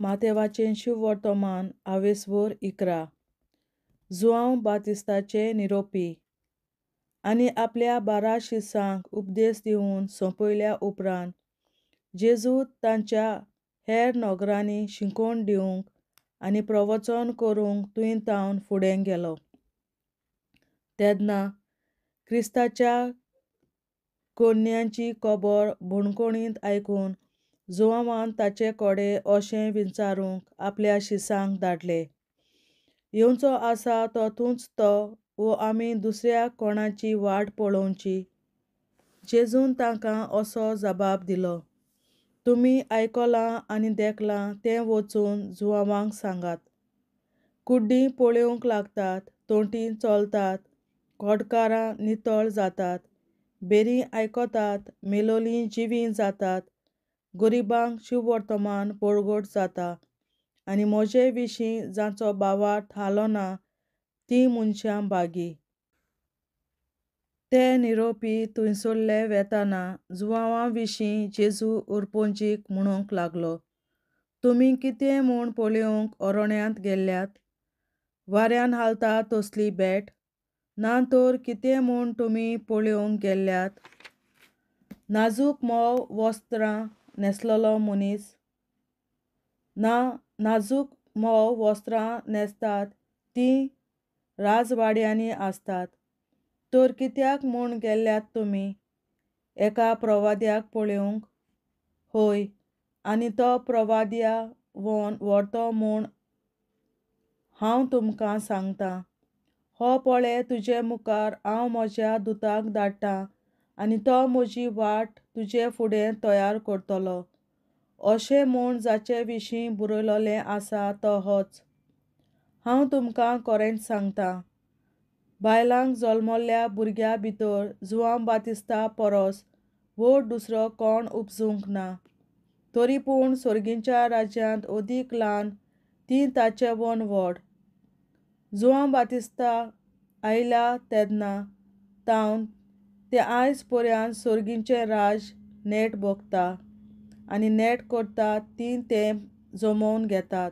माथेवाचें शुभ वर्तमान आवेसवोर इकरा. जुआंव बातिस्ताचे निरोपी आनी आपल्या 12 शिसांक उपदेश दिवन सोंपयल्या उपरांत जेजू तांच्या हेर नोकरांनी शिकोवन दिवंक आनी प्रवचन करूंक तुयेंतावन फुडें गेलो. तेन्ना क्रिस्ताच्या कोन्यांची खबर भोणकोणींत आयकून जुआंवान ताचे कडेन अशें विचारूंक आपल्या शिसांक धाडलें, येवचो आसा तो तूंच तो वो आमी दुसऱ्या कोणाची वाट पळोवची? जेजून तांकां असो जबाब दिलो, तुमी आयकलां आनी देखलां तें वचून जुआंवांक सांगात. कुड्डीं पळोवंक लागतात, तोंटीं चलतात, खोडकारां नितळ जातात, बेरीं आयकतात, मेलोलीं जिवीं जातात, गरिबांक शुभ वर्तमान पळगोट जाता आनी म्हजे विशीं जांचो बावार्थ हालो ना तीं मनशां बागी. ते निरोपी थंयसरले वेताना जुआंवां विशीं जेजू उरपोंजीक म्हणूंक लागलो, तुमी कितें म्हूण पळोवंक अरण्यांत गेल्ल्यात? वाऱ्यान हालता तसली भेट? ना तर कितें म्हूण तुमी पळोवंक गेल्ल्यात? नाजूक मोव वस्त्रां न्हेसलोलो मनीस? ना, नाजूक मोव वस्त्रां न्हेसतात तीं राजवाड्यांनी आसतात. तर कित्याक म्हूण गेल्ल्यात तुमी एका प्रवाद्याक पळोवंक? हय, आनी तो प्रवाद्या व्हरतो म्हूण हांव तुमकां सांगतां. हो पळय तुजे मुखार हांव म्हज्या दुताक धाडटां आनी तो म्हजी वाट तुजे फुडें तयार करतलो. अशें म्हूण जाचे विशीं बरयलोलें आसा तो होच. हांव तुमकां खरेंच सांगतां, बायलांक जल्मल्ल्या भुरग्यां भितर जुआंव बातिस्ता परस व्हड दुसरो कोण उपजूंक ना. तरी पूण सर्गीच्या राज्यांत अदीक ल्हान तीं ताचेवन व्हड. जुआंव बातिस्ता आयल्या तेन्ना तावन ते आयज पर्यंत सर्गीचें राज नेट भोगता आनी नेट करतात तीं तें जमोवन घेतात.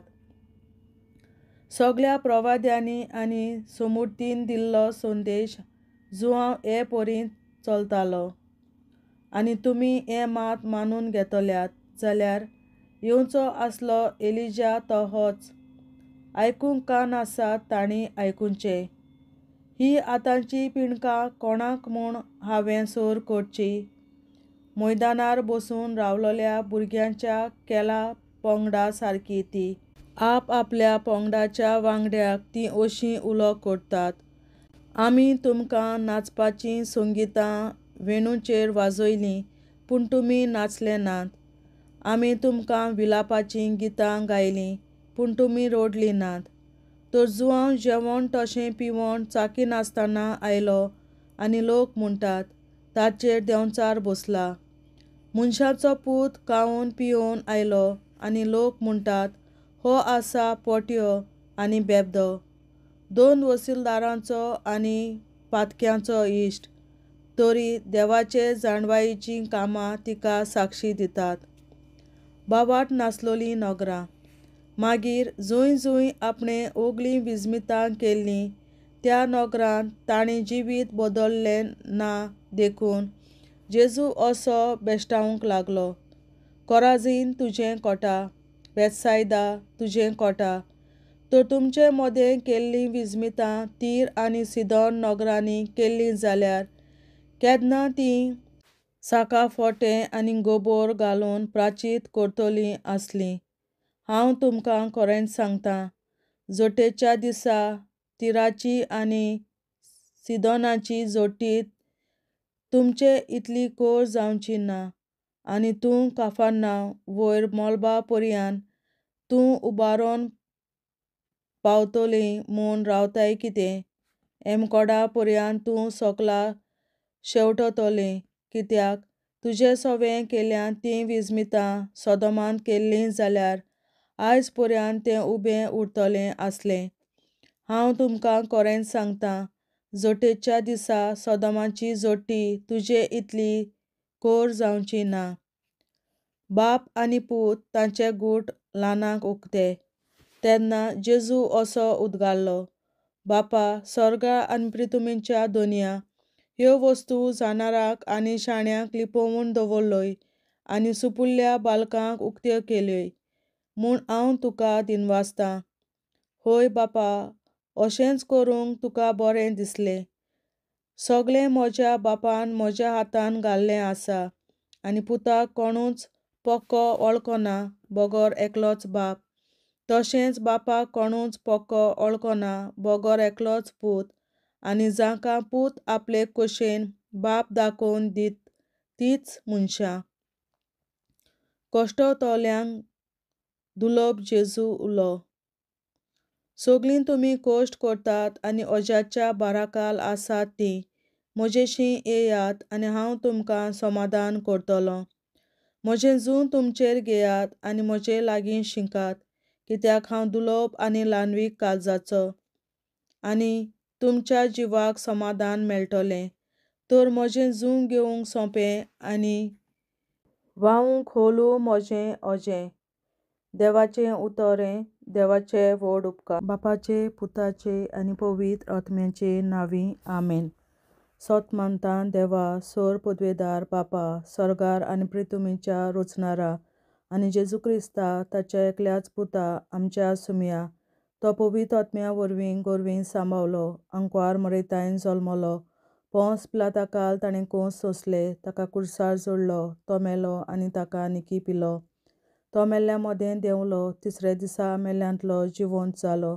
सगळ्या प्रवाद्यांनी आनी समृद्धीन दिल्लो संदेश जुआंव हे परीन चलतालो. आनी तुमी हें मात मानून घेतल्यात जाल्यार येवचो आसलो एलिजा तो होच. आयकूंक कान आसात तांणी आयकुचें. ही आतांची पिणकां कोणाक म्हूण हांवें सर करची? मैदानार बसून रावलोल्या भुरग्यांच्या केला पंगडा सारकी ती. आप आपल्या पंगडाच्या वांगड्याक तीं अशीं उलो करतात, आमी तुमकां नाचपाचीं संगितां वेणूचेर वाजयलीं पूण तुमी नाचले नात. आमी तुमकां विलापाचीं गितां गायलीं पूण तुमी रडलीं नात. तर जुआंव जेवण तशें पिवण चाखीनासतना आयलो आनी लोक म्हणटात, ताचेर देंवचार बसला. मनशाचो पूत खावन पिवन आयलो आनी लोक म्हणटात, हो आसा पोट्यो आनी बेबदो, 2 वसिलदारांचो आनी पातक्यांचो इश्ट. तरी देवाचे जाणवायेचीं कामां तिका साक्षी दितात. बावार्थ नासलोलीं नोकरां. मागीर जूंय जूंय आपणें ओगलीं विजमितां केल्लीं त्या नोकरांत तांणी जिवीत बदल्लें ना देखून जेजू असो भेश्टावंक लागलो, कोराझीन तुजें कोटा, बेतसायदा तुजें कोटा. तर तुमचे मदें केल्लीं विजमितां तीर आनी सीदोन नोकरांनी केल्लीं जाल्यार केन्ना तीं साकाफोटें आनी गोबोर घालून प्राचीत करतलीं आसलीं. हांव तुमकां खरेंच सांगतां, जोटेच्या दिसा तिराची आनी सीदोनाची जोटींत तुमचे इतली कोर जावची ना. आनी तूं काफार्नांव वयर मोलबा पर्यंत तूं उबारोन पावतलीं म्हूण रावताय कितें? हेमकोडा पर्यंत तूं सोकलां शेंवटतलीं कित्याक तुजें सवें केल्ल्यान तीं विजमितां सोदोमांत केल्लीं जाल्यार आयज पर्यंत तें उबें उरतलें आसलें. हांव तुमकां खरेंच सांगतां, जोटेच्या दिसा सोदोमाची जोटी तुजे इतली कोर जावची ना. बाप आनी पूत तांचे गूट ल्हानांक उक्ते. तेन्ना जेजू असो उद्गारलो, बापा, स्वर्गा आनी पृथ्वीच्या दोनया ह्यो वस्तू जानाराक आनी शाण्यांक लिपोवन दवरलोय आनी सुपुल्ल्या बालकांक उक्त्यो केल्योय म्हूण हांव तुका दिनवासतां. होय बापा, अशेंच करूंक तुका बरें दिसलें. सगळें म्हज्या बापान म्हज्या हातान घाल्लें आसा आनी पुताक कोणूच पक्को वळखना बगर एकलोच बाप. तशेंच बापाक कोणूच पक्को वळखना बगर एकलोच पूत आनी जाका पूत आपले कुशेन बाप दाखोवन दीत तीच मनशां. कश्टतोल्यांक दुलोब जेजू उलो. सगळीं तुमी कश्ट करतात आनी ओज्याच्या भाराखाल आसात तीं म्हजेशीं येयात आनी हांव तुमकां समाधान करतलों. म्हजें जून तुमचेर घेयात आनी म्हजे लागीं शिंकात, कित्याक हांव दुलोब आनी ल्हानवीक काळजाचो आनी तुमच्या जिवाक समाधान मेळटलें. तर म्हजें जून घेवंक सोंपें आनी व्हावूंक खोलू म्हजें ओजें. देवाचें उतोरें. देवाचे व्हड उपकार. बापाचे, पुताचे आनी पवित्र आत्म्याचे नांवीं. आमेन. सोतमानतां देवा, सोर पदवेदार बापा, स्वर्गार आनी पृथ्वीच्या रचणारा आनी जेजू क्रिस्ता ताच्या एकल्याच पुता आमच्या सुमया तो पवित्र आत्म्या वरवीं गोरवीं सांबाळलो, अंकवार मरयतायन जल्मलो, पोंस पिलाताकाल ताणें कोंस सोंसले, ताका कुर्सार जोडलो, तो मेलो आनी ताका निकी पिलो. तो मेल्ल्या मदें देंवलो, तिसऱ्या दिसा मेल्ल्यांतलो जिवंत जालो,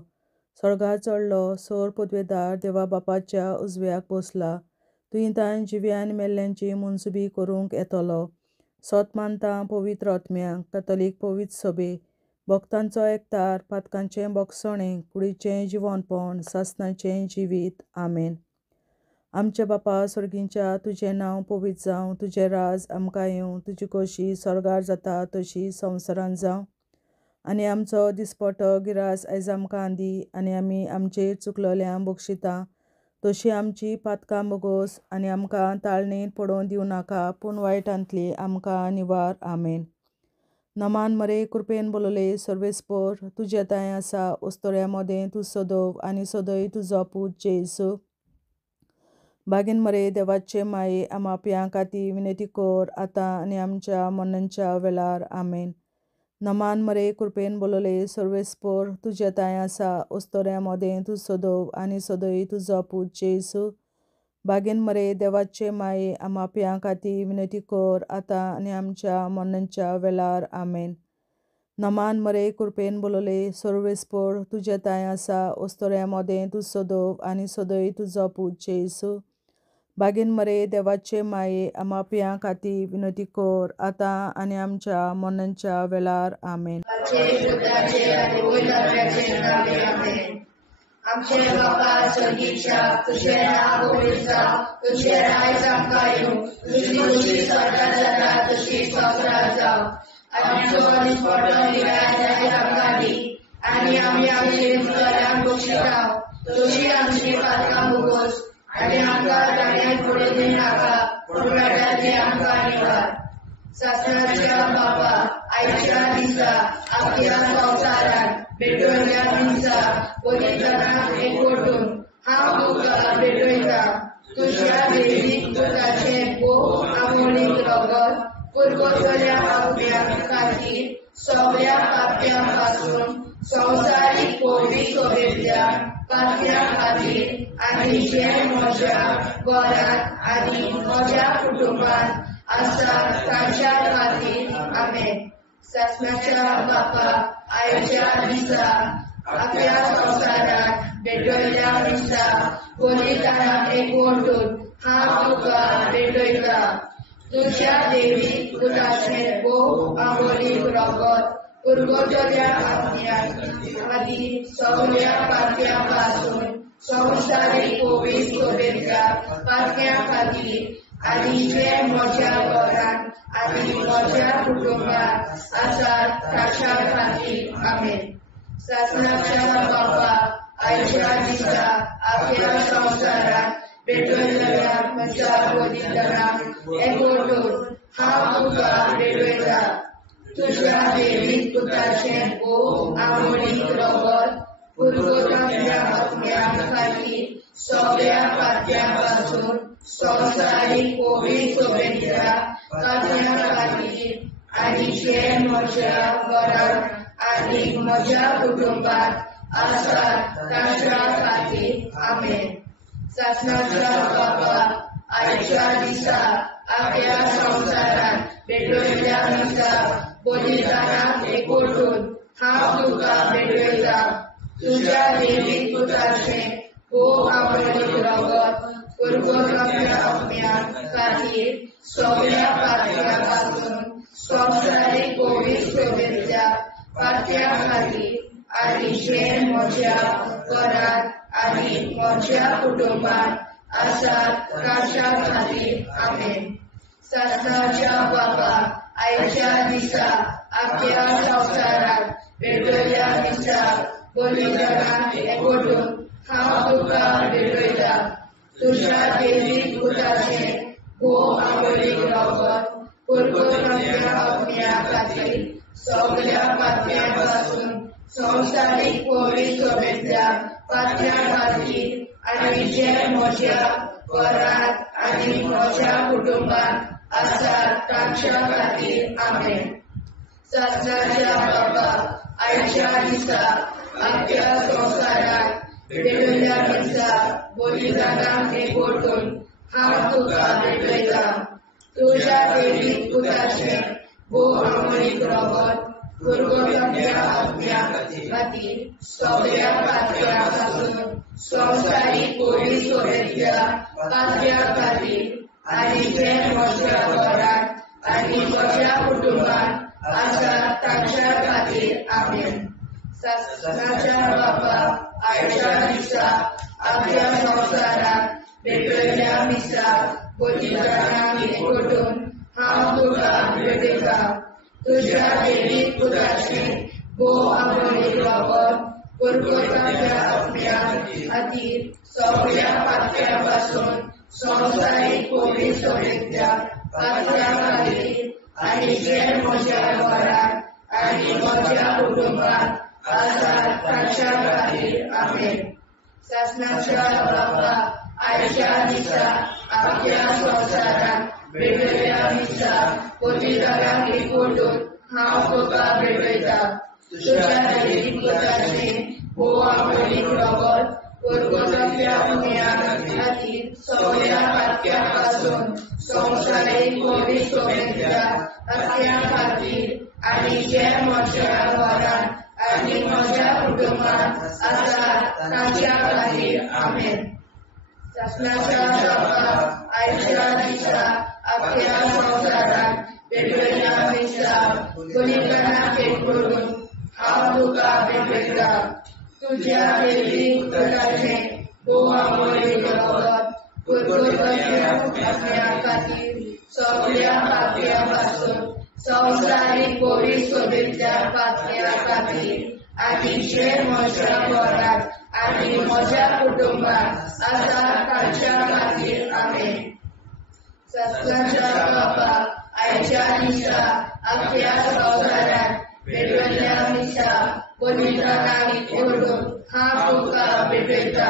स्वर्गार चडलो, सोर पदवेदार देवा बापाच्या उजव्याक बसला, तुयेंतान जिव्या आनी मेल्ल्यांची मनसुबी करूंक येतलो. सोतमानतां पवित्र आत्म्या, कॅथोलीक पवित्र सभे, भक्तांचो एकठार, पातकांचें भोगसणें, कुडीचें जिवंतपण, सासणाचें जिवीत. आमेन. आमचे बापा स्वर्गीच्या, तुजें नांव पवित्र जावं, तुजें राज आमकां येवं, तुजी खोशी स्वर्गार जाता तशी संवसारांत जावं. आनी आमचो दिसपट्टो गिरास आयज आमकां दी आनी आमी आमचेर चुकलोल्यांक बक्षिता तशी आमची पातकां बोगोस आनी आमकां ताळणेंत पडोवन दिवं नाका पूण वायटांतली आमकां निवार. आमेन. नमान मरे कृपेन बोलोले सर्वेस्पर, तूं जेताय आसा वस्तोऱ्या मदें तूं सदव आनी सदय तुजो पूत जेसू. बागीन मरे देवाचे माये आमाप्यां खातीर विनंती कर आतां आनी आमच्या मरणाच्या वेळार. आमेन. नमान मरे कृपेन बोलोले सर्वेस्पर, तूं जेताय आसा वस्तोऱ्या मदें तूं सदव आनी सदय तुजो पूत जेसू. बागीन मरे देवाचे माये आमाप्यां खातीर विनंती कर आतां आनी आमच्या मरणाच्या वेळार. आमेन. नमान मरे कृपेन बोलोले सर्वेस्पर, तूं जेताय आसा वस्तोऱ्या मदें तूं सदव आनी सदय तुजो पूत जेसू. बागीन मरे देवाचे माये आमाप्यां खातीर विनंती कर आतां आनी आमच्या मरणाच्या वेळार. आमेन. आमचे बापा स्वर्गीच्या, तुझें नांव पवित्र जावं, तुझें राज आमकां येवं, तुजी खुशी स्वर्गार जाता तशी संवसारांत जावं. आनी आमचो दिसपट्टो गिराय आयज आमकां दी आनी आमी आमचे चुकलोल्यांक बक्षिता तशी आमची पातकां बोगोस आनी आमकां ताळ्यांत पडोवन दिवं नाका पूण वायटांतली आमकां निवार. सासणाच्या बापा, आयच्या दिसा आमच्या संवसारांत भेटवयल्या दिसा पवित्रतांक एकवटून हांव तुका भेटयता. तुज्या देवीक पुताचें भोव आमोणीक रगत पुरगोतल्या आत्म्या खातीर सगळ्या पाप्यां पासून संवसारीक पवित्र सभेंतल्या पाप्यां खातीर आनी जे म्हज्या घरांत आनी म्हज्या कुटुंबांत आसा तांच्या खातीर. आमेन. सासणाच्या बापा, आयच्या दिसा आपल्या संवसारांत भेटवयल्या दिसा पवित्रतांक एकवटून हांव तुका भेटयता. तुज्या देवीक पुताचें भोव आमोणीक रगत पुरगोतल्या आत्म्या खातीर सगळ्या पाप्यां पासून संवसारीक पवित्र सभेंतल्या पाप्यां खातीर आनी जे म्हज्या घरांत आनी म्हज्या कुटुंबांत आसात तांच्या खातीर. आमेन. सासणाच्या बापा, आयच्या दिसा आपल्या संवसारांत भेटवयल्या म्हज्या पवित्रतांक एकवटून हांव तुका भेटयता. तुझ्या देवीक पुताचें भोग आवडीक रगत पुरगोरम्या आत्म्यां खातीर सगळ्या पात्यां पासून संवसारीक पवित्र शुभेच्छा पात्यां खातीर आनी जे म्हज्या घरांत आनी म्हज्या कुटुंबात आसात तांच्या खातीर आमेन. सासणाच्या बाबा आयच्या दिसा आख्या संवसारांत भेटयल्या दिसा बलिदानाक एकवटून हांव तुका भेटयता. तुझ्या देवीक पुताचें भोग आवडीक रगत पुरगोरम्या आत्म्यां खातीर सगळ्या पात्यां पासून संवसारीक पवित्र शुभेच्छा पात्यां खातीर आनी जे म्हज्या घरांत आनी म्हज्या कुटुंबात आसात तांच्या खातीर आमेन. सासणाच्या बाबा आयच्या दिसा आख्या संवसारांत भेटयल्या दिसा बलिदानाक एकवटून हांव तुका भेटयता. तुझ्या देवीक पुताचें भोग आवडीक रगत पुरगोरम्या आत्म्यां खातीर सगळ्या पात्यां पासून संवसारीक पवित्र शुभेच्छा पात्यां खातीर आनी जे म्हज्या घरांत आनी म्हज्या कुटुंबात आसात तांच्या खातीर आमेन. सासणाच्या बाबा आयच्या दिसा आख्या संवसारांत भेटयल्या दिसा बलिदानाक एकवटून हांव तुका भेटयता. तुझ्या देवीक पुताचें भोग आवडीक रगत पुरगोरम्या आत्म्यां खातीर सगळ्या पात्यां पासून संवसारीक पवित्र शुभेच्छा पात्यां खातीर आनी जे म्हज्या घरांत आनी म्हज्या कुटुंबात आसात तांच्या खातीर आमेन. सासणाच्या बाबा आयच्या दिसा आख्या संवसारांत भेटयल्या दिसा बलिदानाक एकवटून हांव तुका भेटयता. तुझ्या देवीक पुताचें भोग आवडीक रगत पुरगोरम्या आत्म्यां खातीर सगळ्या पात्यां पासून संवसारीक पवित्र शुभेच्छा पात्यां खातीर आनी जे म्हज्या घरांत आनी म्हज्या कुटुंबात आसात तांच्या खातीर आमेन. सासणाच्या बाबा आयच्या दिसा आख्या संवसारांत भेटयल्या दिसा बलिदानाक एकवटून हांव तुका भेटयता. तुझ्या देवीक पुताचें भोग आवडीक रगत पुरगोरम्या आत्म्यां खातीर सगळ्या पात्यां पासून संवसारीक पवित्र शुभेच्छा पात्यां खातीर आनी जे म्हज्या घरांत आनी म्हज्या कुटुंबात आसात तांच्या खातीर आमेन. सासणाच्या बाबा आयच्या दिसा आख्या संवसारांत भेटयल्या दिसा बलिदानाक एकवटून हांव तुका भेटयता. तुझ्या देवीक पुताचें भोग आवडीक रगत पुरगोरम्या आत्म्यां खातीर सगळ्या पात्यां पासून संवसारीक पवित्र शुभेच्छा पात्यां खातीर आनी जे म्हज्या घरांत आनी म्हज्या कुटुंबात आसात तांच्या खातीर आमेन. सासणाच्या बाबा आयच्या दिसा आख्या संवसारांत भेटयल्या दिसा बलिदानाक एकवटून हांव तुका भेटयता.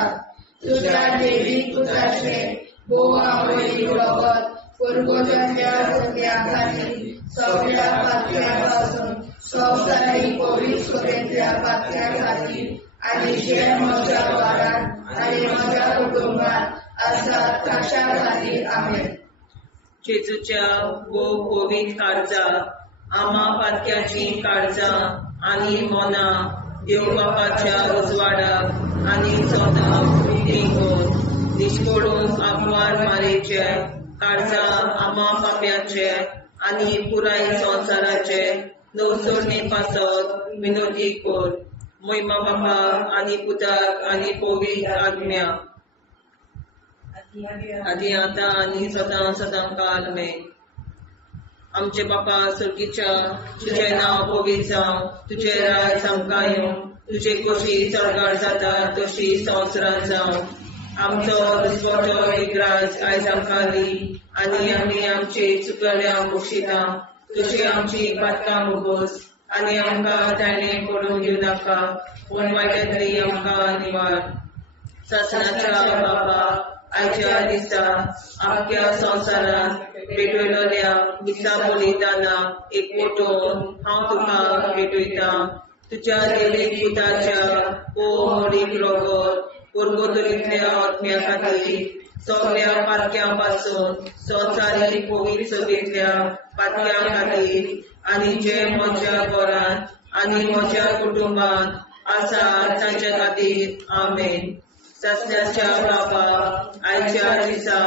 तुझ्या देवीक पुताचें भोग आवडीक रगत पुरगोरम्या आत्म्यां खातीर सगळ्या पात्यां पासून संवसारीक पवित्र शुभेच्छा पात्यां खातीर आनी जे म्हज्या घरांत आनी म्हज्या कुटुंबात आसात तांच्या खातीर आमेन. जेजूच्या भोग पवित्र काळजा आम्हा पातक्याची काळजां आनी मोना देव बापाच्या उजवाडाक आनी सोदाक विधींक निश्कोडून आग्वार मारेचे काळजां आम्हा पाप्याचे आनी पुराय संवसाराचे नवसोडणे पासत विनोदी कोर. महिमा बापा आनी पुताक आनी पवित्र आत्म्या आदी आतां आनी सदां सदां काल मे. आमचे बापा सर्गीच्या तुझे नांव पवित्र जावं, तुझे राज आमकां येवं, तुझे कशी सरकार जाता तशी संवसारांत जावं. आमचो दिसवटो एक राज आयज आमकां दी आनी आमी आमचे चुकल्यांक बक्षिता. तुझी आमची पातकां मुगोस आनी आमकां ताणें पडून दिवं नाका पूण वायटांतली आमकां निवार. सासणाच्या बाबा आयच्या दिसा आख्या संवसारान भेटयलोल्या दिसा बलिदाना एकवटून हांव तुका भेटयता. तुज्या देवीक पुताच्या मोडीक रोगोत पुर्गोतरींतल्या आत्म्या खातीर सगळ्या पातक्यां पासून संवसारीक पवित्र सभेंतल्या पातक्यां खातीर आनी जे म्हज्या घरान आनी म्हज्या कुटुंबान आसा तांच्या खातीर आमेन. सासण्याच्या बाबा आयच्या दिसा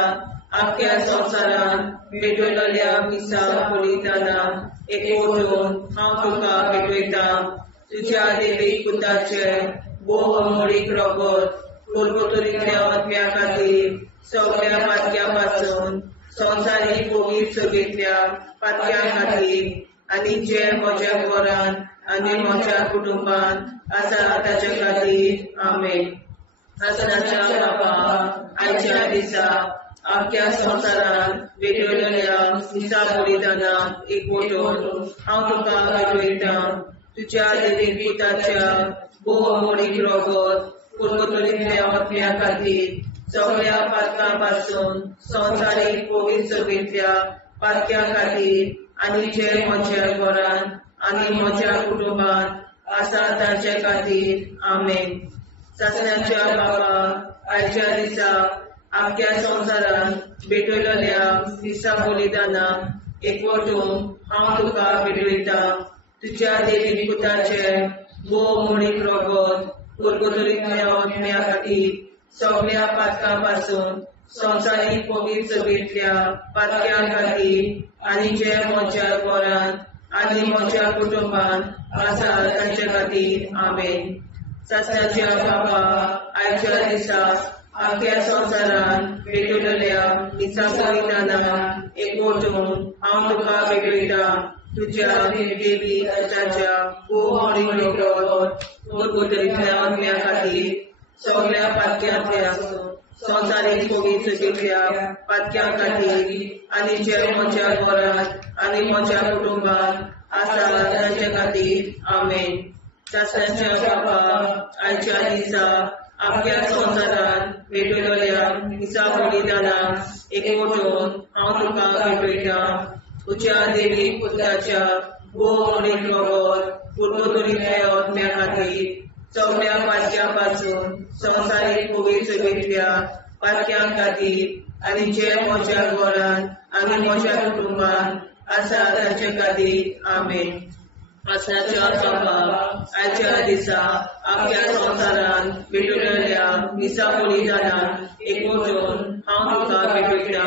आख्या संवसारान भेटयलोल्या दिसा बलिदाना एकवटून हांव तुका भेटयता. तुज्या देवीक पुताचे मोडीक रोगोत पुर्गोतरींतल्या आत्म्या खातीर सगळ्या पातक्यां पासून संवसारीक पवित्र सभेंतल्या पातक्यां खातीर आनी जे म्हज्या घरान आनी म्हज्या कुटुंबान आसा ताच्या खातीर आमेन. सासणाच्या बाबा आयच्या दिसा आख्या संवसारान भेटयलोल्या दिसा बलिदाना एकवटून हांव तुका भेटयता. तुज्या देवीक पुताच्या मोडीक रोगोत पुर्गोतरींतल्या आत्म्या खातीर सगळ्या पातकां पासून संवसारीक पवित्र सभेंतल्या पातक्यां खातीर आनी जे म्हज्या घरान आनी म्हज्या कुटुंबान आसा तांचे खातीर आमेन. सासण्याच्या बाबा आयच्या दिसा आख्या संवसारान भेटयलोल्या दिसा बलिदाना एकवटून हांव तुका भेटयता. तुज्या देवीक पुताचे मोडीक रोगोत पुर्गोतरींतल्या आत्म्या खातीर सगळ्या पातकां पासून संवसारीक पवित्र सभेंतल्या पातक्यां खातीर आनी जे म्हज्या घरान आनी म्हज्या कुटुंबान आसा तांचे खातीर आमेन. सासण्याच्या बाबा आयच्या दिसा आख्या संवसारान भेटयलोल्या दिसा बलिदाना एकवटून हांव तुका भेटयता. तुज्या देवीक पुताच्या मोडीक रोगोत पुर्गोतरींतल्या आत्म्या खातीर सगळ्या पातक्यांतल्या संवसारीक पवित्र सभेंतल्या पातक्यां खातीर आनी जे म्हज्या घरान आनी म्हज्या कुटुंबान आसा तांचे खातीर आमेन. सासण्याच्या बाबा आयच्या दिसा आख्या संवसारान भेटयलोल्या दिसा बलिदाना एकवटून हांव तुका भेटयता. तुज्या देवीक पुताच्या मोडीक रोगोत पुर्गोतरींतल्या आत्म्या खातीर सगळ्या पातक्यां पासून संवसारीक पवित्र सभेंतल्या पातक्यां खातीर आनी जे म्हज्या घरान आनी म्हज्या कुटुंबान आसा तांचे खातीर आमेन. सासण्याच्या बाबा आयच्या दिसा आख्या संवसारान भेटयलोल्या दिसा बलिदाना एकवटून हांव तुका भेटयता.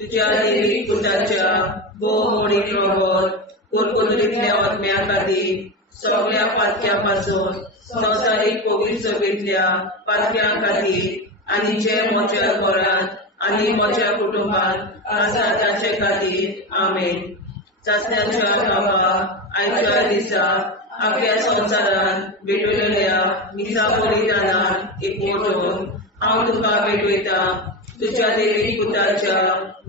तुज्या देवीक पुताच्या मोडीक रोगोत पुर्गोतरींतल्या आत्म्या खातीर सगळ्या पातक्यां पासून संवसारीक पवित्र सभेंतल्या पातक्यां खातीर आनी जे म्हज्या घरान आनी म्हज्या कुटुंबान आसा तांचे खातीर आमेन. सासण्याच्या बाबा आयच्या दिसा आख्या संवसारान भेटयलोल्या दिसा बलिदाना एकवटून हांव तुका भेटयता. तुज्या देवीक पुताच्या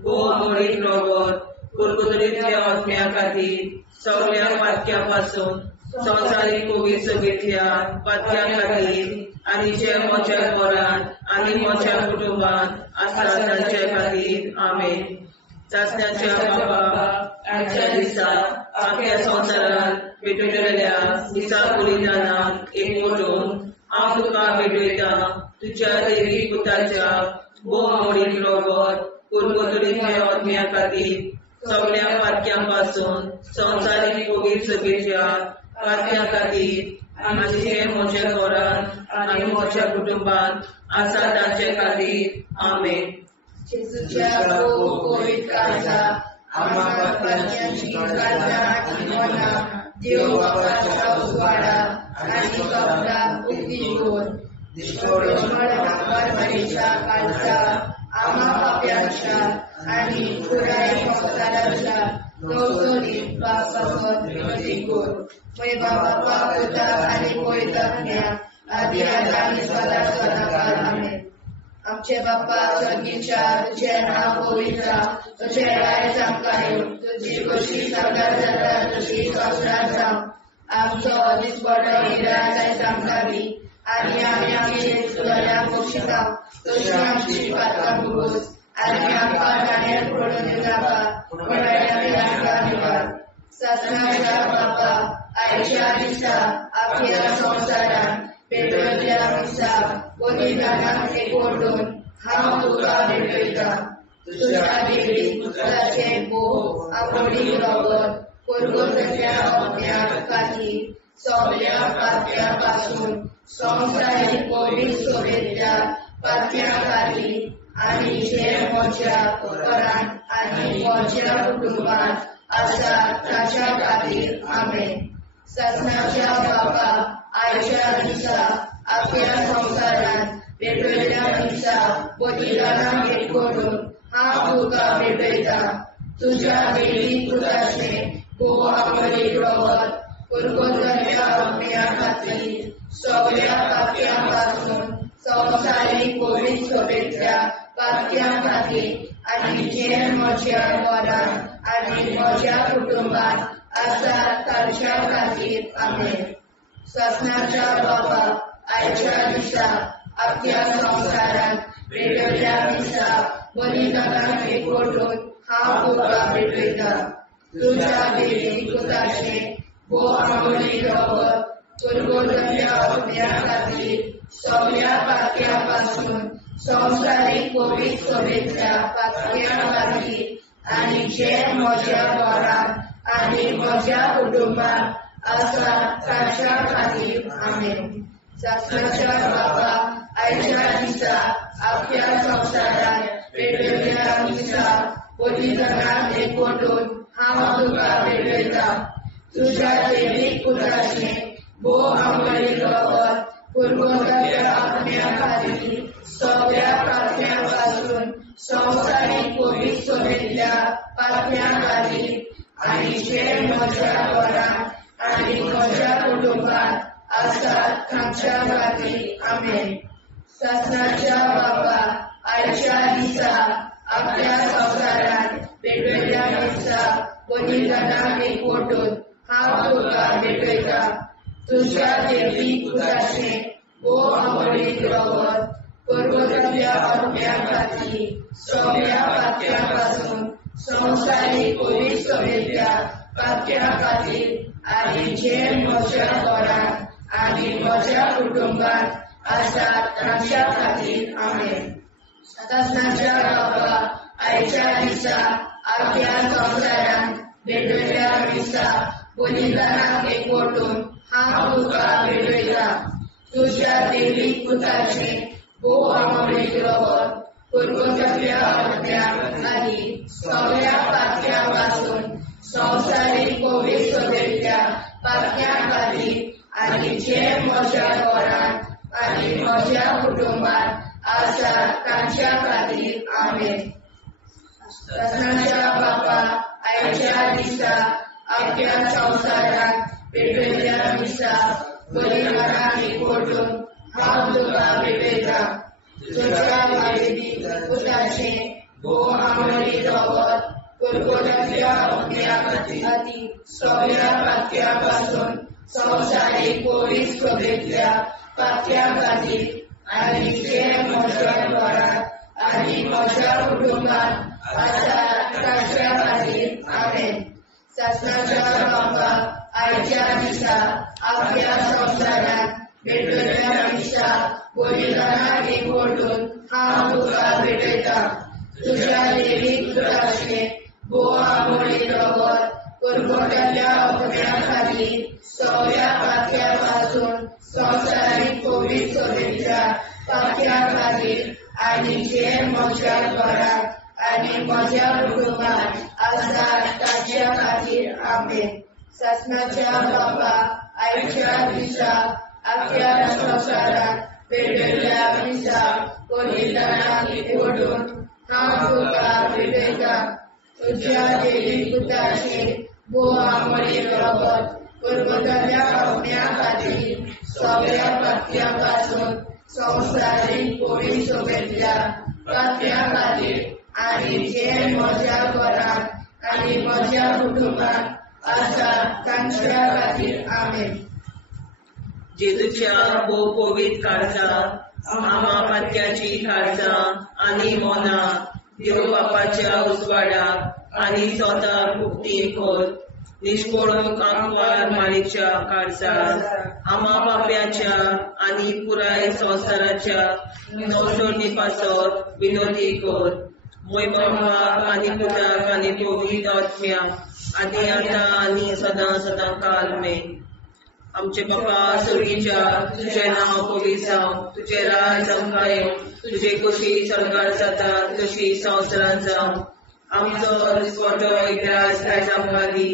मोडीक रोगोत पुर्गोतरींतल्या आत्म्या खातीर सगळ्या पातक्यां पासून संवसारीक पवित्र सभेंतल्या पातक्यां खातीर आनी जे म्हज्या घरान आनी म्हज्या कुटुंबान आसा तांचे खातीर आमेन. सासण्याच्या बाबा आयच्या दिसा आख्या संवसारान भेटयलोल्या दिसा बलिदाना एकवटून हांव तुका भेटयता. तुज्या देवीक पुताच्या मोडीक रोगोत पुर्गोतरींतल्या आत्म्या खातीर सगळ्या पातक्यां पासून संवसारीक पवित्र सभेंतल्या पातक्यां खातीर आनी जे म्हज्या घरान आनी म्हज्या कुटुंबान आसा तांचे खातीर आमेन. जेजूच्या पवित्र काळजा आम्हा पातक्यांची काळजा आनी मना देव बापाच्या उजवाडा आनी कपडा उगीच दोर परमेच्या काळजा आम्हा पाप्यांच्या आनी पुराय संसाराच्या नवसोनीत पापावर विनंती कर. पै बाबा पुता आनी पवित्र आत्म्या आदी आनी सदा सदा काळ आमेन. आमचे बाप्पा स्वर्गीच्या तुझे नाव पवित्र तुझे राय जावं तुझी कशी सरकार जाता तशी संसार जावं आमचो दिसपडो निराय सांगतावी आनी आमी आमची सुदारण्याक बक्षिता तशी आमची पात्रां भोगूस आनी आमकां गाण्यार पडून दिनाका पण आमकां निवार सत्नाच्या बाप्पा आयच्या दिसा आपल्या संवसारान पेटवल्या दिसा बलिदानाक एकवटून हांव तुका भेटयता तुज्या देवी पुत्राचे भोव आवडी रगत परगोतल्या अज्ञान खातीर सगळ्या पात्या पासून संवसारीक पवित्र सोबेतल्या पात्या खातीर आनी जे म्हज्या घरान आनी म्हज्या कुटुंबात आसा ताच्या खातीर आमेन सत्नाच्या बापा आयच्या दिसा आपल्या संवसारान पेटवल्या दिसा बलिदानाक एकवटून हांव तुका भेटयता तुज्या देवी पुत्राचे भोव आवडी रगत परगोतल्या अज्ञा खातीर सगळ्या पात्या पासून संवसारीक पवित्र सोबेतल्या पात्या खातीर आनी जे म्हज्या घरान आनी म्हज्या कुटुंबात आसा ताच्या खातीर आमेन सत्नाच्या बापा आयच्या दिसा आपल्या संवसारान पेटवल्या दिसा बलिदानाक एकवटून हांव तुका भेटयता तुज्या देवी पुत्राचे भोव आवडी रगत परगोतल्या अज्ञा खातीर सगळ्या पात्या पासून संवसारीक पवित्र सोबेतल्या पात्या खातीर आनी जे म्हज्या घरान आनी म्हज्या कुटुंबात आसा ताच्या खातीर आमेन सत्नाच्या बापा आयच्या दिसा आपल्या संवसारान पेटवल्या दिसा बलिदानाक एकवटून हांव तुका भेटयता तुज्या देवी पुत्राचे भोव आवडी रगत परगोतल्या अज्ञा खातीर सगळ्या पात्या पासून संवसारीक पवित्र सोबेतल्या पात्या खातीर आनी जे म्हज्या घरान आनी म्हज्या कुटुंबात आसा ताच्या खातीर आमेन सत्नाच्या बापा आयच्या दिसा आपल्या संवसारान पेटवल्या दिसा बलिदानाक एकवटून हांव तुका भेटयता तुज्या देवी पुत्राचे भोव आवडी रगत परगोतल्या अज्ञा खातीर सगळ्या पात्या पासून संवसारीक पवित्र सोबेतल्या पात्या खातीर आनी जे म्हज्या घरान आनी म्हज्या कुटुंबात आसा ताच्या खातीर आमेन सत्नाच्या बापा आयच्या दिसा आपल्या संवसारान पेटवल्या दिसा बलिदानाक एकवटून हांव तुका भेटयता तुज्या देवी पुत्राचे भोव आवडी रगत परगोतल्या अज्ञा खातीर सगळ्या पात्या पासून संवसारीक पवित्र सोबेतल्या पात्या खातीर आनी जे म्हज्या घरान आनी म्हज्या कुटुंबात आसा ताच्या खातीर आमेन सत्नाच्या बापा आयच्या दिसा आपल्या संवसारान पेटवल्या दिसा बलिदानाक एकवटून हांव तुका भेटयता तुज्या देवी पुत्राचे भोव आवडी रगत परगोतल्या अज्ञा खातीर सगळ्या पात्या पासून संवसारीक पवित्र सोबेतल्या पात्या खातीर आनी जे म्हज्या घरान आनी म्हज्या कुटुंबात आसा ताच्या खातीर आमेन सत्नाच्या बापा आयच्या दिसा आपल्या संवसारान पेटवल्या दिसा बलिदानाक एकवटून हांव तुका भेटयता तुज्या देवी पुत्राचे भोव आवडी रगत परगोतल्या अज्ञा खातीर सगळ्या पात्या पासून संवसारीक पवित्र सोबेतल्या पात्या खातीर आनी जे म्हज्या घरान आनी म्हज्या कुटुंबात आसा ताच्या खातीर आमेन सत्नाच्या बापा आयच्या दिसा आपल्या संवसारान पेटवल्या दिसा बलिदानाक एकवटून हांव तुका भेटयता तुज्या देवी पुत्राचे भोव आवडी रगत परबताच्या पावण्या खातीर सगळ्या पातक्यापासून संवसारीक कोविड सभेतल्या पातक्या खातीर आनी जे म्हज्या घरांत आनी म्हज्या कुटुंबात आसा तांच्या खातीर आमेन. जेजूच्या भोव कोविड काळजा आमा पातक्याची काळजा आनी मोना देव बापाच्या उजवाडाक आनी स्वता मुक्ती खोल निष्पळून आंकवार मारीच्या काळजात आमा बाप्याच्या आनी पुराय संवसाराच्या संशोधनी पासत विनोदी कोर मोयबापाक आनी पुताक आनी पवित्र आत्म्याक आनी आतां आनी सदां सदां काल मेन. आमचे बापा सुर्गीच्या तुझे नाव पवित्र जावं, तुझे राज आमकां येवं, तुझे कशी सरकार जाता तशी संवसारांत जावं. आमचो दिसपटो एकदांच आयज आमकां दी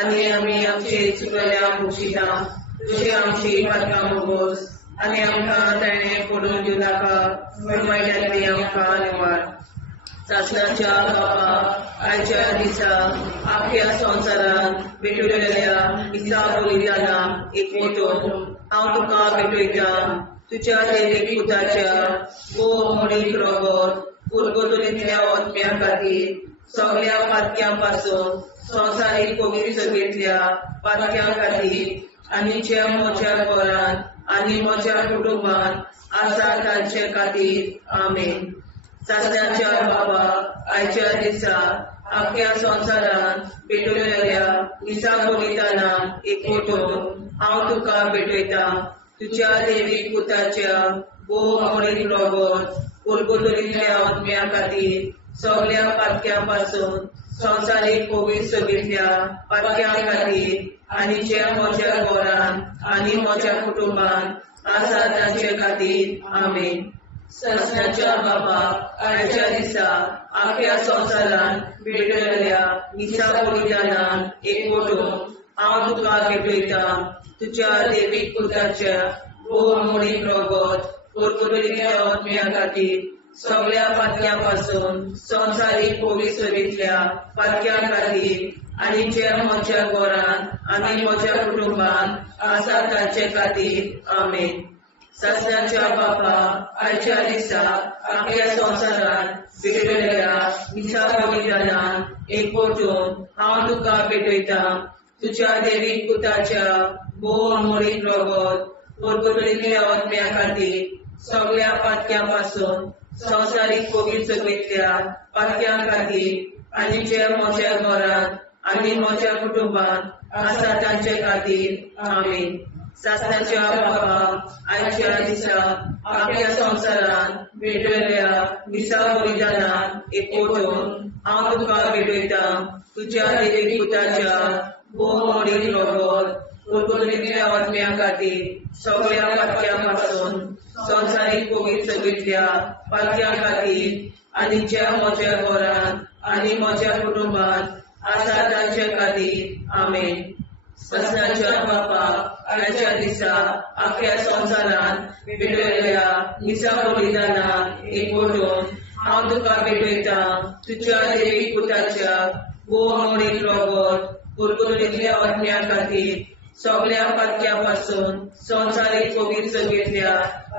आनी आमी आमचे चुकल्यांक बक्षिता. तुझे आमची पातकां मोगोस आनी आमकां ताणें पडून दिवं नाका, वायटांतली आमकां निवाड. सासणाच्या बापा आयच्या दिसा आख्या संवसारांत भेटलेल्या दिसा बलिदानाक एकवटून हांव तुका भेटयता. तुज्या दैवीक पुताच्या भोव मोडीक रगत उरगतुलींतल्या आत्म्या खातीर सगळ्या पातक्यां पासून संवसारीक कोवीड सभेंतल्या पातक्यां खातीर आनी जे म्हज्या घरांत आनी म्हज्या कुटुंबांत आसा तांचे खातीर आमेन. सासणाच्या बापा आयच्या दिसा आख्या संवसारांत भेटलेल्या दिसा बलिदानाक एकवटून हांव तुका भेटयता. तुज्या दैवीक पुताच्या भोव मोडीक रगत उरगतुलींतल्या आत्म्या खातीर सगळ्या पातक्यां पासून संवसारीक कोवीड सभेंतल्या पातक्यां खातीर आनी जे म्हज्या घरांत आनी म्हज्या कुटुंबांत आसा तांचे खातीर आमेन. सासणाच्या बापा आयच्या दिसा आख्या संवसारांत भेटलेल्या दिसा बलिदानाक एकवटून हांव तुका भेटयता. तुज्या दैवीक पुताच्या भोव मोडीक रगत उरगतुलींतल्या आत्म्या खातीर सगळ्या पातक्यां पासून संवसारीक कोवीड सभेंतल्या पातक्यां खातीर आनी जे म्हज्या घरांत आनी म्हज्या कुटुंबांत आसा तांचे खातीर आमेन. सासणाच्या बापा आयच्या दिसा आख्या संवसारांत भेटलेल्या दिसा बलिदानाक एकवटून हांव तुका भेटयता. तुज्या दैवीक पुताच्या भोव मोडीक रगत उरगतुलींतल्या आत्म्या खातीर सगळ्या पातक्यां पासून संवसारीक कोवीड सभेंतल्या पातक्यां खातीर आनी जे म्हज्या घरांत आनी म्हज्या कुटुंबांत आसा तांचे खातीर आमेन. सासणाच्या बापा आयच्या दिसा आख्या संवसारांत भेटलेल्या दिसा बलिदानाक एकवटून हांव तुका भेटयता. तुज्या दैवीक पुताच्या भोव मोडीक रगत उरगतुलींतल्या आत्म्या खातीर सगळ्या पातक्यां पासून संवसारीक कोवीड सभेंतल्या पातक्यां खातीर आनी जे म्हज्या घरांत आनी म्हज्या कुटुंबांत आसा तांचे खातीर आमेन. सासणाच्या बापा आयच्या दिसा आख्या संवसारांत भेटलेल्या दिसा बलिदानाक एकवटून हांव तुका भेटयता. तुज्या दैवीक पुताच्या भोव मोडीक रगत उरगतुलींतल्या आत्म्या खातीर सगळ्या पातक्यां पासून संवसारीक कोवीड सभेंतल्या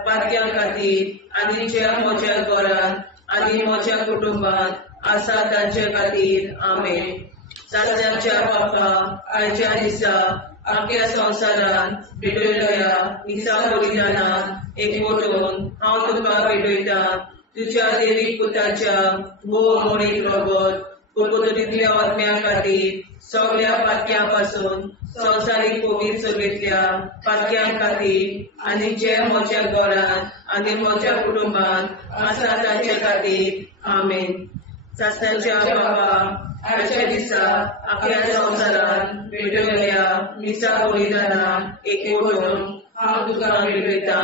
पातक्यां खातीर आनी जे म्हज्या घरांत आनी म्हज्या कुटुंबांत आसा तांचे खातीर आमेन. सासणाच्या बापा आयच्या दिसा आख्या संवसारांत भेटलेल्या दिसा बलिदानाक एकवटून हांव तुका भेटयता. तुज्या दैवीक पुताच्या भोव मोडीक रगत उरगतुलींतल्या आत्म्या खातीर सगळ्या पातक्यां पासून संवसारीक कोवीड सभेंतल्या पातक्यां खातीर आनी जे म्हज्या घरांत आनी म्हज्या कुटुंबांत आसा तांचे खातीर आमेन. सासणाच्या बापा आयच्या दिसा आख्या संवसारांत भेटलेल्या दिसा बलिदानाक एकवटून हांव तुका भेटयता.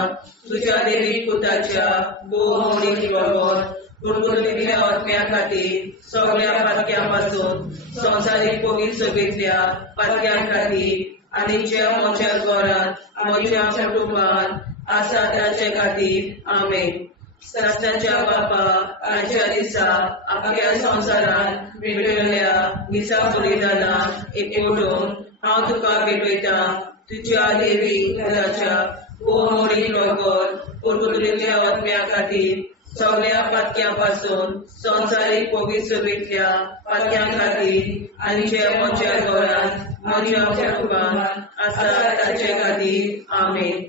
तुज्या दैवीक पुताच्या भोव मोडीक रगत उरगतुलींतल्या आत्म्या खातीर सगळ्या पातक्यां पासून संवसारीक कोवीड सभेंतल्या पातक्यां खातीर आनी जे म्हज्या घरांत म्हज्या कुटुंबांत आसा तांचे खातीर आमेन. सासणाच्या बापा आयच्या दिसा आख्या संवसारांत भेटलेल्या दिसा बलिदानाक एकवटून हांव तुका भेटयता तुज्या देवी पुताच्या मोडीक रगत पोरबुतलेल्या आत्म्या खातीर सगळ्या पातक्यां पासून संवसारीक पवित्र सभेंतल्या पातक्यां खातीर आनी जे म्हज्या घरांत म्हज्या कुटुंबांत आसा ताचे खातीर आमेन.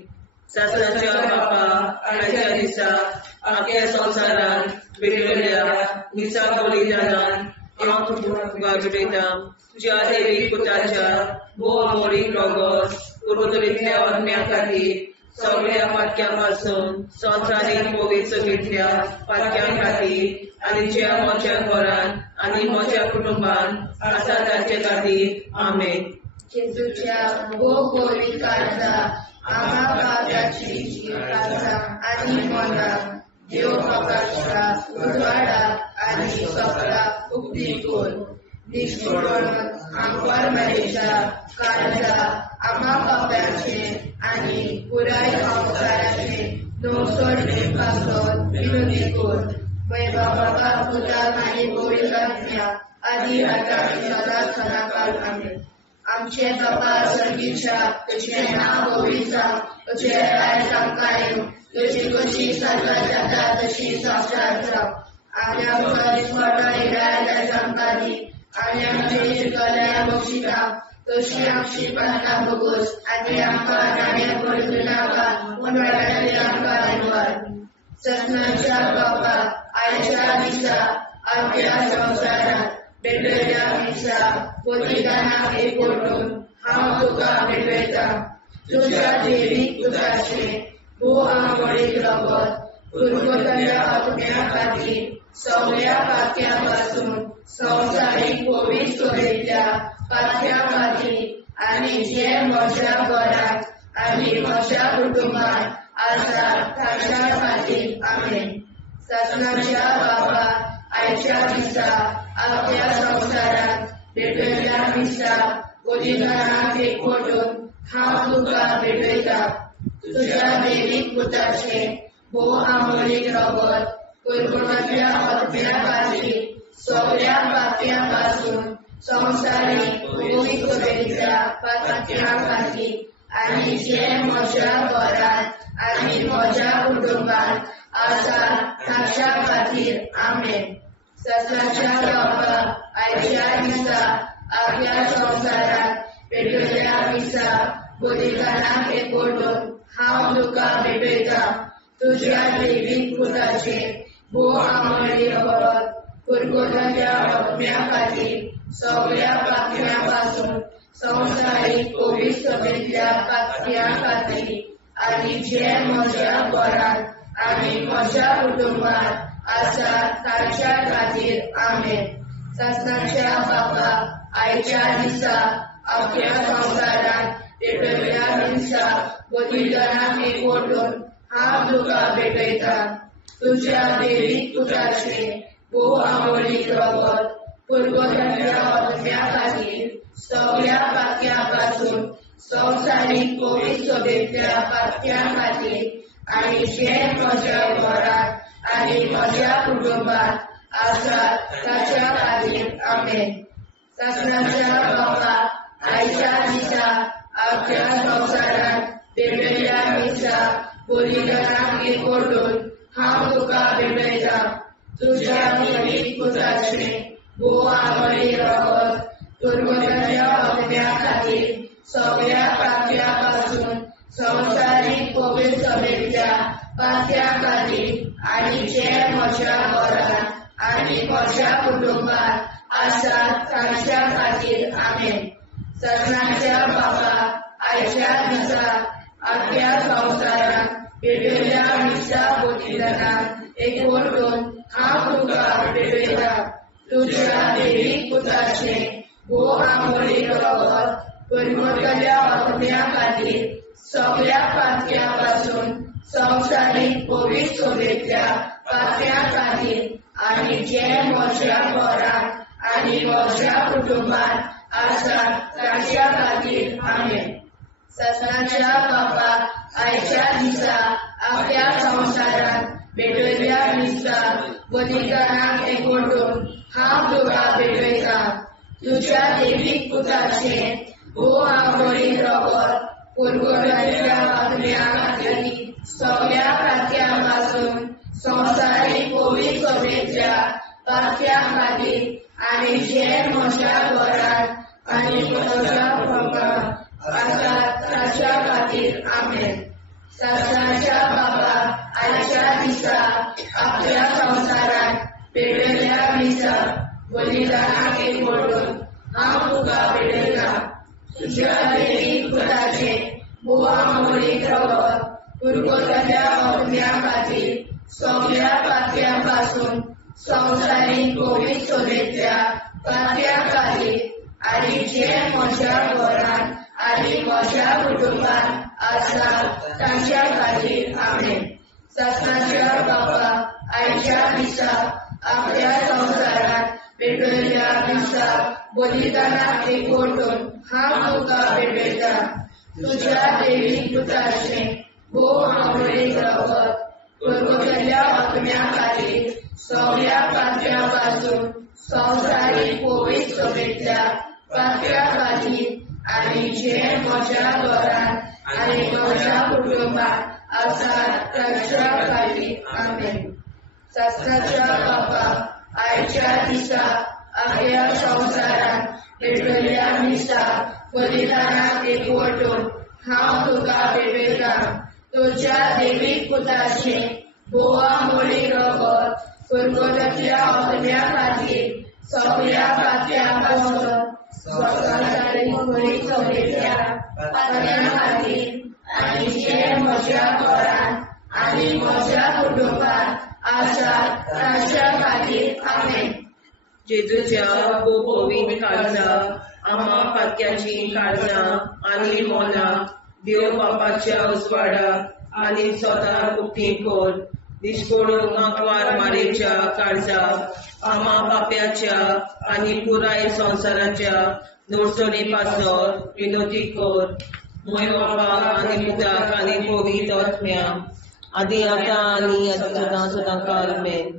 सासणाच्या बापा आयच्या दिसा आख्या संवसारांत भेटलेल्या निसा बलिदानान हांव तुका भेटयता तुज्या देवी पुताच्या मोडीक रगत पोरबुतलेल्या आत्म्या खातीर सगळ्या पातक्यां पासून संवसारीक पवित्र सभेंतल्या पातक्यां खातीर आनी जे म्हज्या घरांत आनी म्हज्या कुटुंबांत आसा ताचे खातीर आमेन. जेजूच्या पवित्र काळजा आम्हा पाप्याची काळजा आनी मना देव बापाच्या उजवाडा आनी सगळा उक्ती कोर निष्ठुरण आमकां मेळच्या काळजा आम्हा पाप्याचे आनी पुराय संवसाराचे नवसोडणे पासत विनोदी कोर. मैबा बाबा पुता आनी पवित्र आत्म्या आदी आतां आनी सदांच सदांकाळ आमेन. आमचे बाबा सर्गीच्या तुझें नांव पवित्र जावं, तुजें राज्य आमकां येवं, तुजी कशी स्वर्गांत जाता तशी संवसारांत जावं. आनी आमकां दिसपट्टो इराय आमकां दी आनी आमचे शिरकल्या बक्षिता तशी आमची प्रार्थना भोगोस आनी आमकां नाणे पडूं नाका पूण वायटांतली आमकां निवार. सत्नाच्या बापा आयच्या दिसा आमच्या संवसारांत भेटलेल्या दिसा बलिदानाक एकवटून हांव तुका भेटयता तुज्या देवीक पुताचे आंबोळीक रगत पोरबुतलेल्या आत्म्या खातीर सगळ्या पातक्यां पासून संवसारीक पवित्र सभेंतल्या पातक्यां खातीर आनी जे म्हज्या घरांत आनी म्हज्या कुटुंबांत आसा ताच्या खातीर आमेन. सत्नाच्या बापा आयच्या दिसा आख्या संवसारांत भेटलेल्या दिसा बलिदानाक एकवटून हांव तुका भेटयता तुज्या देवीक पुताचे आंबोळीक रगत पोरबुतलेल्या आत्म्या खातीर सगळ्या पातक्यां पासून संवसारीक पवित्र सभेंतल्या पातक्यां खातीर आनी जे म्हज्या घरांत आनी म्हज्या कुटुंबांत आसा ताच्या खातीर आमेन. सत्नाच्या बापा आयच्या दिसा आख्या संवसारांत भेटलेल्या दिसा बलिदानाक एकवटून हांव तुका भेटयता तुज्या देवीक पुताचे आंबोळीक रगत पोरबुतलेल्या आत्म्या खातीर सगळ्या पातक्यां पासून संवसारीक पवित्र सभेंतल्या पातक्यां खातीर आनी जे म्हज्या घरांत आनी म्हज्या कुटुंबांत आसा ताच्या खातीर आमेन. सत्नाच्या बापा आयच्या दिसा आख्या संवसारांत भेटलेल्या दिसा बलिदानाक एकवटून हांव तुका भेटयता तुज्या देवीक पुताचे आंबोळीक रगत पोरबुतलेल्या आत्म्या खातीर सगळ्या पातक्यां पासून संवसारीक पवित्र सभेंतल्या पातक्यां खातीर आनी जे म्हज्या घरांत आनी म्हज्या कुटुंबांत आसा ताच्या खातीर आमेन. सत्नाच्या बापा आयच्या दिसा आख्या संवसारांत भेटलेल्या दिसा बलिदानाक एकवटून हांव तुका भेटयता तुज्या देवीक पुताचे आंबोळीक रगत पोरबुतलेल्या आत्म्या खातीर सगळ्या पातक्यां पासून संवसारीक पवित्र सभेंतल्या पातक्यां खातीर आनी जे म्हज्या घरांत आनी म्हज्या कुटुंबांत आसा ताच्या खातीर आमेन. सत्नाच्या बापा आयच्या दिसा आख्या संवसारांत भेटलेल्या दिसा बलिदानाक एकवटून हांव तुका भेटयता तुज्या देवीक पुताचे आंबोळीक रगत पोरबुतलेल्या आत्म्या खातीर सगळ्या पातक्यां पासून संवसारीक पवित्र सभेंतल्या पातक्यां खातीर आनी जे म्हज्या घरांत आनी म्हज्या कुटुंबांत आसा ताच्या खातीर आमेन. सत्नाच्या बापा आयच्या दिसा आख्या संवसारांत भेटलेल्या दिसा बलिदानाक एकवटून हांव तुका भेटयता तुज्या देवीक पुताचे बोवा बळी रगत पुरगोराच्या आत्म्या खातीर सगळ्या खात्यांपासून संवसारीक पवित्र सभेच्या पात्या खातीर आनी जे म्हज्या घरांत आनी म्हज्या कुटुंबांत आसात ताच्या खातीर आमेन. सासणाच्या बाबा आयच्या दिसा आपल्या संवसारांत पेटयल्ल्या दिसा बलिदानाक एकवटून हांव तुका पेटयता. तुज्या दैवीक पुताचे बोवा मोडीत रगत पुरगोराच्या आत्म्या खातीर सगळ्या पात्यांपासून संवसारीक पवित्र सभेच्या पात्या खातीर आनी जे म्हज्या घरांत आनी म्हज्या कुटुंबांत आसात तांच्या खातीर आमेन. सासणाच्या बाबा आयच्या दिसा आपल्या संवसारांत पेटयल्ल्या दिसा बलिदानाक एकवटून हांव तुका पेटयता. तुज्या दैवीक पुताचे बोवा मोडीत रगत पुरगोराच्या आत्म्या खातीर सगळ्या पात्यांपासून संवसारीक पवित्र सभेच्या पात्या खातीर आनी जे म्हज्या घरांत आनी म्हज्या कुटुंबांत आसात तांच्या खातीर आमेन. सासणाच्या बाबा आयच्या दिसा आपल्या संवसारांत पेटयल्ल्या दिसा बलिदानाक एकवटून हांव तुका पेटयता. तुज्या दैवीक पुताचे बोवा मोडीत रगत पुरगोराच्या आत्म्या खातीर सगळ्या पात्यांपासून संवसारीक पवित्र सभेच्या पात्या खातीर आनी जे म्हज्या घरांत आनी म्हज्या कुटुंबांत आसात तांच्या खातीर आमेन. जेजूच्या पवित्र काळजा आम्हा पातक्याची काळजा आनी मोना देव बापाच्या उजवाडाक आनी स्वता मुक्ती कोर. निष्पळून आंकवार मारेच्या काळजा आम्हा पाप्याच्या आनी पुराय संवसाराच्या नोडसणी पासर विनोदी कोर. मोय बाबा आनी पुताक आनी पवित्र आत्म्या आदी आतां आनी सदां सदां काल आमेन.